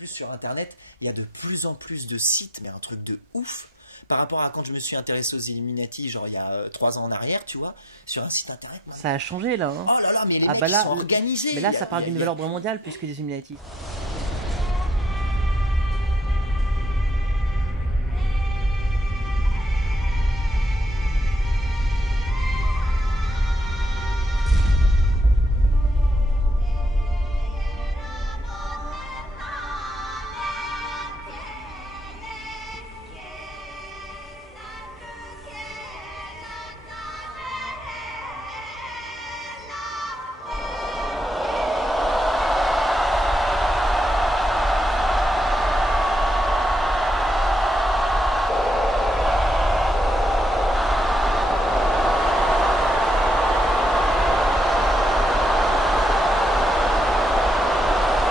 plus sur Internet, il y a de plus en plus de sites, mais un truc de ouf. Par rapport à quand je me suis intéressé aux Illuminati, genre il y a 3 ans en arrière, tu vois, sur un site Internet. Moi, ça a changé là. Hein. Oh là là, mais les Ah mecs bah là, ils sont organisés. Mais là, ça parle du nouvel ordre mondial plus que des Illuminati.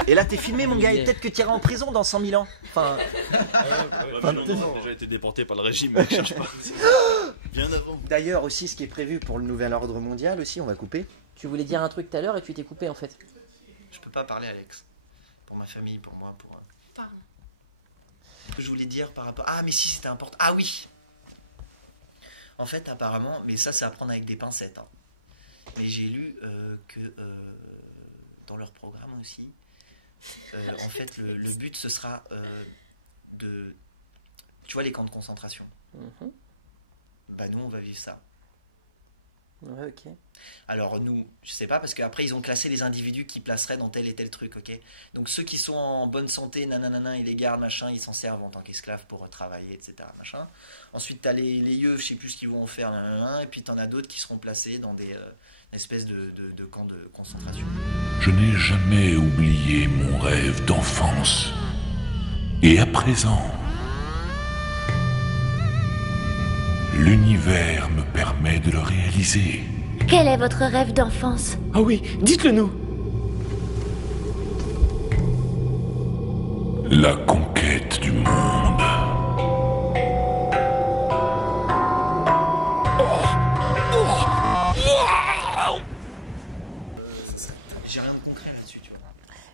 Et là t'es filmé mon gars, et peut-être que tu iras en prison dans 100 000 ans. Enfin... non, j'ai déjà été déporté par le régime, je cherche pas. Bien avant. D'ailleurs aussi ce qui est prévu pour le nouvel ordre mondial aussi, on va couper. Tu voulais dire un truc tout à l'heure et tu t'es coupé en fait. Je peux pas parler Alex. Pour ma famille, pour moi, pour... Pardon. Je voulais dire par rapport... Ah mais si c'était important. Ah oui. En fait apparemment, mais ça c'est à prendre avec des pincettes. Hein. Mais j'ai lu que dans leur programme aussi, en fait le but ce sera de... Tu vois les camps de concentration. Bah nous on va vivre ça. Ouais, ok. Alors nous, je sais pas, parce qu'après ils ont classé les individus qui placeraient dans tel et tel truc, ok. Donc ceux qui sont en bonne santé, nanana, ils les gardent, machin, ils s'en servent en tant qu'esclaves pour travailler, etc. Machin. Ensuite t'as les yeux, je sais plus ce qu'ils vont en faire, nanana, et puis t'en as d'autres qui seront placés dans des espèces de camps de concentration. Je n'ai jamais oublié mon rêve d'enfance. Et à présent, l'univers me permet de le réaliser. Quel est votre rêve d'enfance? Ah oui, dites-le nous. La conquête du monde. J'ai rien de concret là-dessus, tu vois.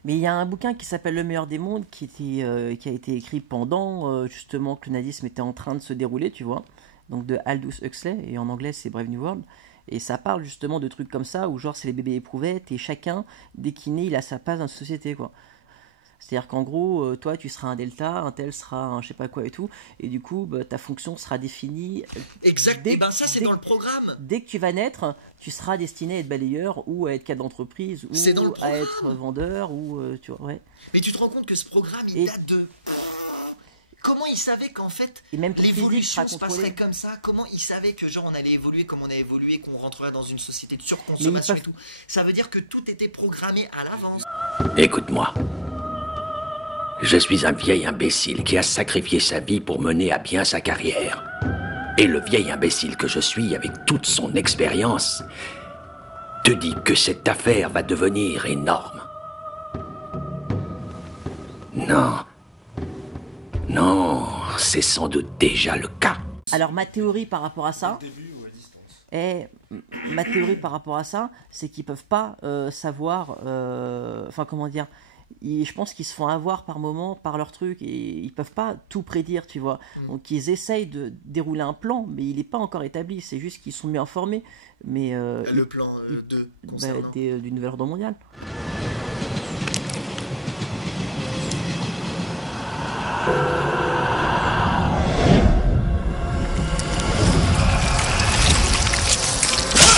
Mais il y a un bouquin qui s'appelle Le meilleur des mondes qui a été écrit pendant justement que le nazisme était en train de se dérouler, tu vois. Donc de Aldous Huxley, et en anglais c'est Brave New World. Et ça parle justement de trucs comme ça, où genre c'est les bébés éprouvettes, et chacun, dès qu'il naît, il a sa place dans la société, quoi. C'est-à-dire qu'en gros, toi tu seras un delta, un tel sera un je sais pas quoi et tout, et du coup bah, ta fonction sera définie. Exact, et ben ça c'est dans le programme. Dès que tu vas naître, tu seras destiné à être balayeur, ou à être cadre d'entreprise, ou à être vendeur, ou tu vois, ouais. Mais tu te rends compte que ce programme il date de... Comment ils savaient qu'en fait l'évolution se passerait comme ça? Comment ils savaient que genre on allait évoluer comme on a évolué, qu'on rentrerait dans une société de surconsommation et tout? Ça veut dire que tout était programmé à l'avance. Écoute-moi. Je suis un vieil imbécile qui a sacrifié sa vie pour mener à bien sa carrière. Et le vieil imbécile que je suis, avec toute son expérience, te dit que cette affaire va devenir énorme. Non. Non, c'est sans doute déjà le cas. Alors ma théorie par rapport à ça, c'est qu'ils peuvent pas savoir, enfin comment dire, je pense qu'ils se font avoir par moment par leur truc et ils peuvent pas tout prédire, tu vois. Donc ils essayent de dérouler un plan, mais il n'est pas encore établi. C'est juste qu'ils sont mieux informés. Mais le plan concernant du nouvel ordre mondial.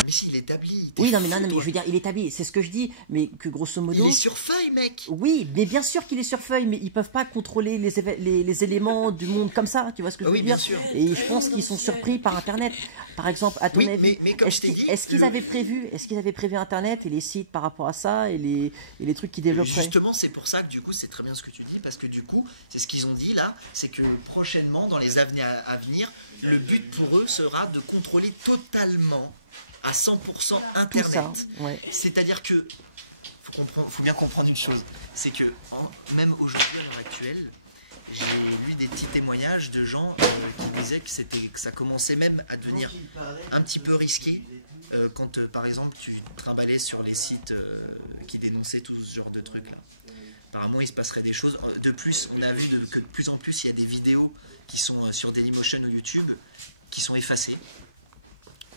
Mais s'il est établi. Oui, non, mais je veux dire, il est établi, c'est ce que je dis, mais que grosso modo... Il est sur feuille, mec. Oui, mais bien sûr qu'il est sur feuille, mais ils peuvent pas contrôler les éléments du monde comme ça, tu vois ce que je veux dire? Bien sûr. Et je pense qu'ils sont surpris par Internet. Par exemple, à ton avis, est-ce qu'ils avaient prévu Internet et les sites par rapport à ça et les trucs qu'ils développeraient? Justement, c'est pour ça que du coup, c'est très bien ce que tu dis, parce que du coup, c'est ce qu'ils ont dit là, c'est que prochainement, dans les années à venir, le but pour eux sera de contrôler totalement à 100% Internet. Ça, ouais. C'est-à-dire que faut bien comprendre une chose, c'est que même aujourd'hui, à l'heure actuelle, j'ai lu des petits témoignages de gens qui disaient que ça commençait même à devenir un petit peu risqué quand, par exemple, tu trimballais sur les sites qui dénonçait tout ce genre de trucs là. Apparemment il se passerait des choses. De plus, on a vu que de plus en plus il y a des vidéos qui sont sur Dailymotion ou YouTube qui sont effacées.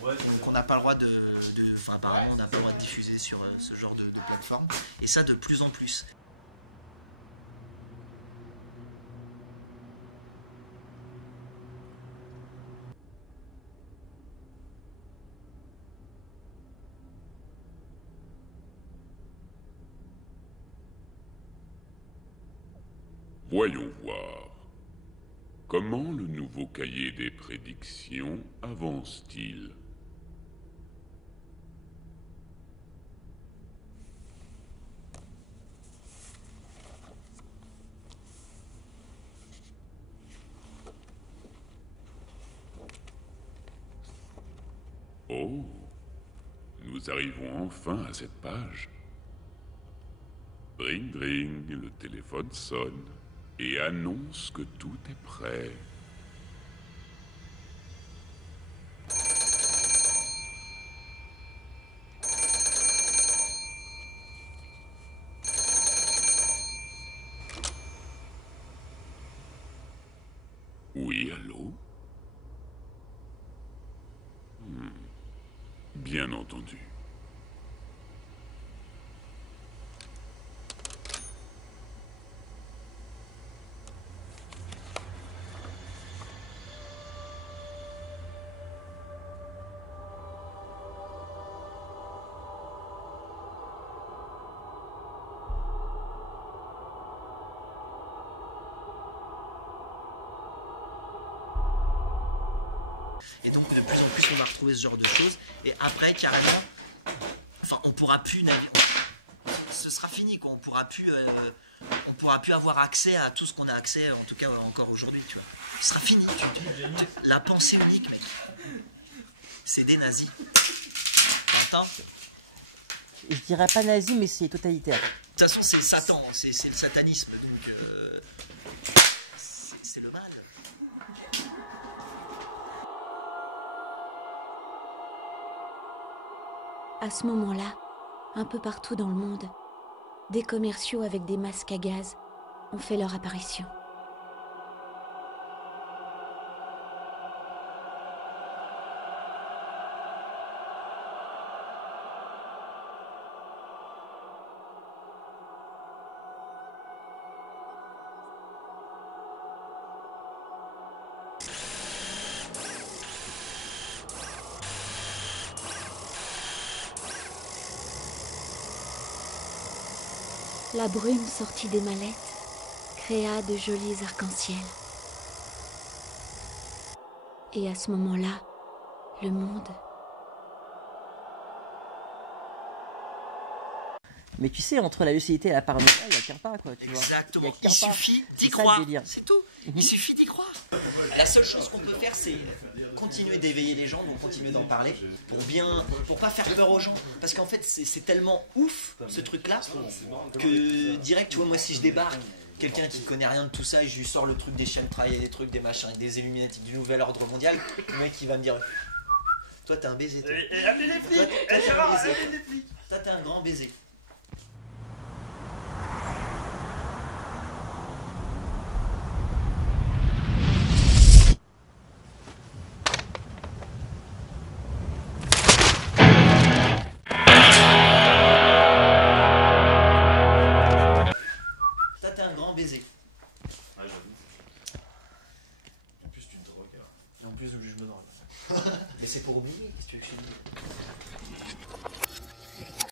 Donc on n'a pas le droit enfin apparemment on n'a pas le droit de diffuser sur ce genre de plateforme. Et ça de plus en plus. Voyons voir. Comment le nouveau cahier des prédictions avance-t-il? Oh, nous arrivons enfin à cette page. Bring bring, le téléphone sonne et annonce que tout est prêt. Oui, allô? Bien entendu. Et donc de plus en plus on va retrouver ce genre de choses. Et après carrément, enfin on pourra plus naviguer. Ce sera fini quoi. On pourra plus avoir accès à tout ce qu'on a accès, en tout cas encore aujourd'hui, tu vois. Ce sera fini. La pensée unique, mec. C'est des nazis. T'entends? Je dirais pas nazi, mais c'est totalitaire. De toute façon, c'est Satan, c'est le satanisme, donc c'est le mal. À ce moment-là, un peu partout dans le monde, des commerciaux avec des masques à gaz ont fait leur apparition. La brume sortie des mallettes créa de jolis arcs-en-ciel. Et à ce moment-là, le monde... Mais tu sais, entre la lucidité et la paranoïa, il n'y a qu'un pas, quoi, tu vois. Exactement. Il y a qu'un Il pas. suffit d'y C'est ça, croire. le délire. C'est tout. Il suffit d'y croire. La seule chose qu'on peut faire, c'est continuer d'éveiller les gens, donc continuer d'en parler, pour pas faire peur aux gens. Parce qu'en fait, c'est tellement ouf, ce truc-là, que direct, tu vois, moi, si je débarque, quelqu'un qui connaît rien de tout ça, et je lui sors le truc des chemtrails et des trucs, des machins, des Illuminati, du nouvel ordre mondial, le mec, il va me dire, toi, t'es un baiser, toi. Appelez les flics. Toi, t'es un grand baiser. Baiser. Ouais, j'avoue. En plus, tu te drogues alors. Et en plus, je me drogue. Mais c'est pour oublier, si tu veux que je te dise.